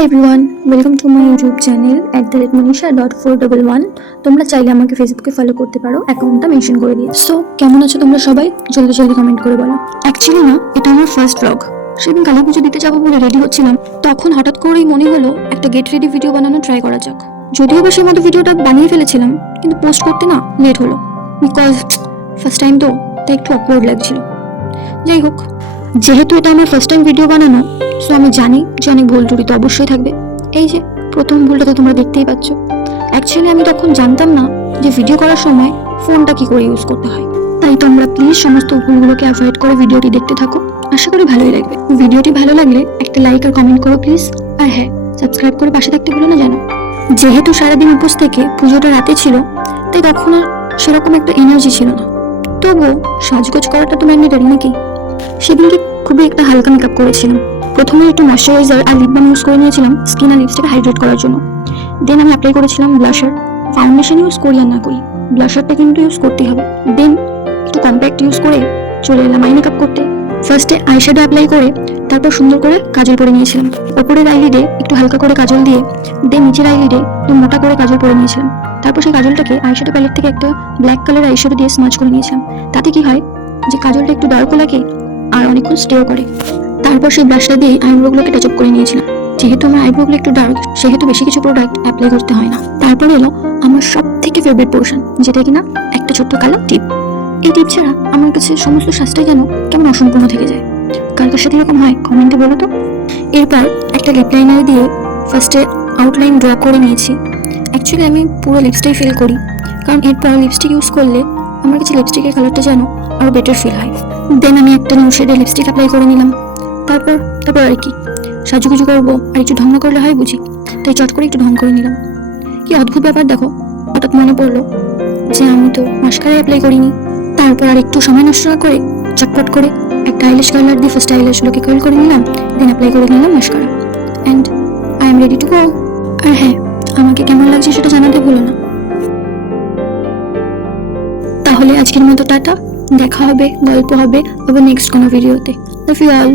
Hi everyone, welcome to my YouTube channel @manisha.411। তোমরা চাইলে আমাকে ফেসবুকে ফলো করতে পারো, অ্যাকাউন্টটা মেনশন করে দিয়ে। সো কেমন আছো তোমরা সবাই? জলদি জলদি কমেন্ট করে বলো। অ্যাকচুয়ালি না, এটা আমার ফার্স্ট ব্লগ। সেদিন কালী পুজো দিতে যাবো বলে রেডি হচ্ছিলাম, তখন হঠাৎ করেই মনে হলো একটা গেট রেডি ভিডিও বানানো ট্রাই করা যাক। যদিও বা সেই মতো ভিডিওটা বানিয়ে ফেলেছিলাম, কিন্তু পোস্ট করতে না লেট হলো, বিকজ ফার্স্ট টাইম তো, তাই একটু অকওয়ার্ড লাগছিল। যাই হোক, যেহেতু এটা আমার ফার্স্ট টাইম ভিডিও বানানো, সো আমি জানি যে অনেক ভুল ত্রুটি তো অবশ্যই থাকবে। এই যে প্রথম ভুলটা তো তোমরা দেখতেই পাচ্ছ। অ্যাকচুয়ালি আমি তখন জানতাম না যে ভিডিও করার সময় ফোনটা কি করে ইউজ করতে হয়। তাই তোমরা প্লিজ সমস্ত ভুলগুলোকে অ্যাভয়েড করে ভিডিওটি দেখতে থাকো, আশা করি ভালোই লাগবে। ভিডিওটি ভালো লাগলে একটা লাইক আর কমেন্ট করো প্লিজ। আর হ্যাঁ, সাবস্ক্রাইব করে পাশে থাকতে ভুলো না যেন। যেহেতু সারাদিন উপোস থেকে পুজোটা রাতে ছিল, তাই তখন আর সেরকম একটা এনার্জি ছিল না। তবুও সাজগোজ করাটা তো ম্যান্ডেটরি নাকি। সেদিনকে খুবই একটা হালকা মেকআপ করেছিলাম। প্রথমে একটু ময়শ্চারাইজার আর লিপ বাম ইউজ করে নিয়েছিলাম স্কিন আর লিপস্টিক হাইড্রেট করার জন্য। দেন আমি অ্যাপ্লাই করেছিলাম ব্লাশার। ফাউন্ডেশন ইউজ করি আর না করি, ব্লাশারটা কিন্তু ইউজ করতেই হবে। দেন একটু কম্প্যাক্ট ইউজ করে চলে এলাম আই মেকআপ করতে। ফার্স্টে আইশ্যাডো অ্যাপ্লাই করে তারপর সুন্দর করে কাজল পরে নিয়েছিলাম। ওপরের আইলিডে একটু হালকা করে কাজল দিয়ে, দেন নিচের আইলিডে একটু মোটা করে কাজল পরে নিয়েছিলাম। তারপর সেই কাজলটাকে আইশ্যাডো প্যালেট থেকে একটা ব্ল্যাক কালার আইশ্যাডো দিয়ে স্মাচ করে নিয়েছিলাম। তাতে কি হয় যে কাজলটা একটু ডার্কও লাগে আর অনেকক্ষণ স্টেও করে। তারপর সেই ব্রাশটা দিয়ে আইব্রোগুলোকে টাচ আপ করে নিয়েছিলাম। যেহেতু আমার আইব্রোগুলো একটু ডার্ক, সেহেতু বেশি কিছু প্রোডাক্ট অ্যাপ্লাই করতে হয় না। তারপর এলো আমার সব থেকে ফেভারিট পোর্শন, যেটা কিনা একটা ছোট্ট কালো টিপ। এই টিপ ছাড়া আমার কাছে সমস্ত সাজটাই যেন কেমন অসম্পূর্ণ থেকে যায়। কার কার সাথে এরকম হয় কমেন্টে বলো তো। এরপর একটা লিপ লাইনার দিয়ে ফার্স্টে আউটলাইন ড্র করে নিয়েছি। অ্যাকচুয়ালি আমি পুরো লিপসটাই ফিল করি, কারণ এরপর লিপস্টিক ইউজ করলে আমার কাছে লিপস্টিকের কালারটা যেন আরও বেটার ফিল হয়। দেন আমি একটা নিউ শেডের লিপস্টিক অ্যাপ্লাই করে নিলাম। তারপর আর কি সাজুগুজু করবো, আর একটু ঢং না করলে হয় বুঝি, তাই চট করে একটু ঢং করে নিলাম। কি অদ্ভুত ব্যাপার দেখো, হঠাৎ মনে পড়লো যে আমি তো মাস্কারা অ্যাপ্লাই করিনি। তারপর আর একটু সময় নষ্ট না করে চটপট করে একটা আইল্যাশ কালার দিয়ে ফার্স্ট আইল্যাশগুলোকে কার্ল করে নিলাম, দেন অ্যাপ্লাই করে নিলাম mascara, and I am ready to go. আর হ্যাঁ, আমাকে কেমন লাগছে সেটা জানাতে ভুলো না। তাহলে আজকের মতো টাটা, দেখা হবে, গল্প হবে আবার নেক্সট কোনো ভিডিওতে। Love you all.